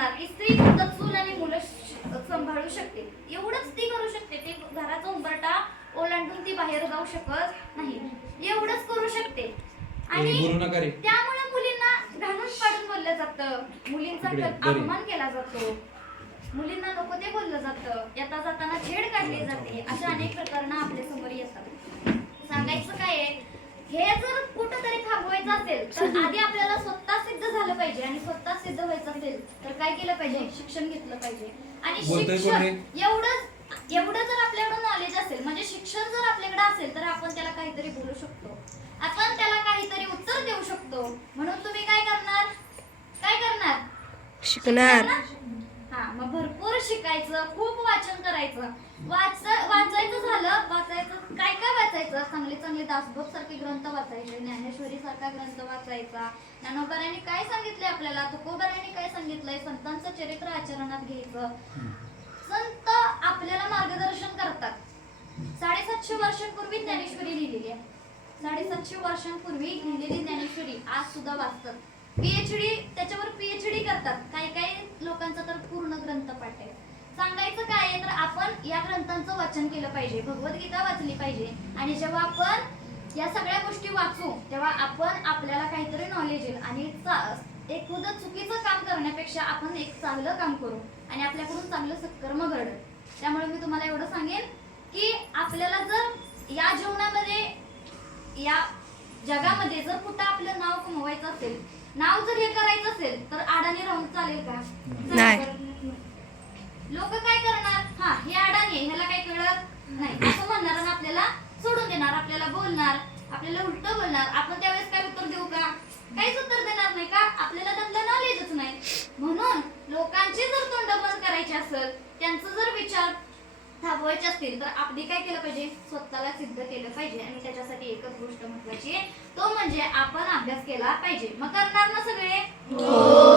करणार. की स्त्री फक्त चूल आणि मुलं सांभाळू शकते. एवढंच ती करू शकते ती घराचा उंबरटा ओलांडून ती बाहेर जाऊ शकत नाही. एवढंच करू शकते. आणि त्यामुळे मुलींना घालून पाडून बोललं जातं. मुलींचा. अपमान केला जातो. मुलींना नको ते बोललं जातं. येता जाताना छेड काढली जाते. अशा अनेक प्रकरणं आपल्यासमोर येतात. सांगायचं काय आहे? हे जर कुठंतरी थांबवायचं असेल तर आधी आपल्याला स्वतः सिद्ध झालं पाहिजे आणि स्वतः सिद्ध काय केलं पाहिजे? शिक्षण घेतलं पाहिजे. आणि बोलतोय शिक्षण? एवढंच एवढं जर आपल्याकडे नॉलेज असेल म्हणजे शिक्षण जर आपल्याकडे असेल तर आपण त्याला काहीतरी बोलू शकतो. आपण त्याला काहीतरी उत्तर देऊ शकतो. म्हणून तुम्ही काय करणार? काय करणार? शिकणार. हा मग भरपूर शिकायचं खूप वाचन करायचं. वाच वाचायचं झालं वाचायचं काय काय वाचायचं? चांगले चांगले दासबोध सारखे ग्रंथ वाचायचे ज्ञानेश्वरी सारखा ग्रंथ वाचायचा. ज्ञानोबारांनी काय सांगितलंय आपल्याला? तुकोबारांनी काय सांगितलंय संतांचं चरित्र आचरणात घ्यायचं. संत आपल्याला मार्गदर्शन करतात. साडेसातशे वर्षांपूर्वी ज्ञानेश्वरी लिहिलेली आहे. साडेसातशे वर्षांपूर्वी लिहिलेली ज्ञानेश्वरी आज सुद्धा वाचतात. पीएचडी त्याच्यावर पीएचडी करतात. काही काही लोकांचा तर पूर्ण ग्रंथ पाठ. आहे सांगायचं काय आहे तर आपण या ग्रंथांचं वाचन केलं पाहिजे. भगवद्गीता वाचली पाहिजे. आणि जेव्हा आपण या सगळ्या गोष्टी वाचू तेव्हा आपण आपल्याला काहीतरी नॉलेज येईल. आणि एक खुद चुकीचं काम करण्यापेक्षा आपण एक चांगलं काम करू आणि आपल्याकडून चांगलं सत्कर्म घडल. त्यामुळे मी तुम्हाला एवढं सांगेन की आपल्याला जर या जीवनामध्ये या जगामध्ये जर कुठं आपलं नाव कमवायचं असेल नाव जर हे करायचं असेल तर आडाने राहून चालेल का. लोक काय करणार? हा हे अडाणी आहे, ह्याला काही कळत नाही. असं म्हणणार आणि आपल्याला सोडून देणार आपल्याला बोलणार आपल्याला उलट बोलणार. आपण त्यावेळेस काय उत्तर देऊ का काहीच उत्तर देणार नाही का आपल्याला त्यातलं नॉलेजच नाही. म्हणून लोकांची जर तोंड बंद करायची असेल त्यांचं जर विचार थांबवायचे असतील तर आपली काय केलं पाहिजे? स्वतःला सिद्ध केलं पाहिजे. आणि त्याच्यासाठी एकच गोष्ट महत्वाची आहे. तो म्हणजे आपण अभ्यास केला पाहिजे. मग करणार ना सगळे? हो.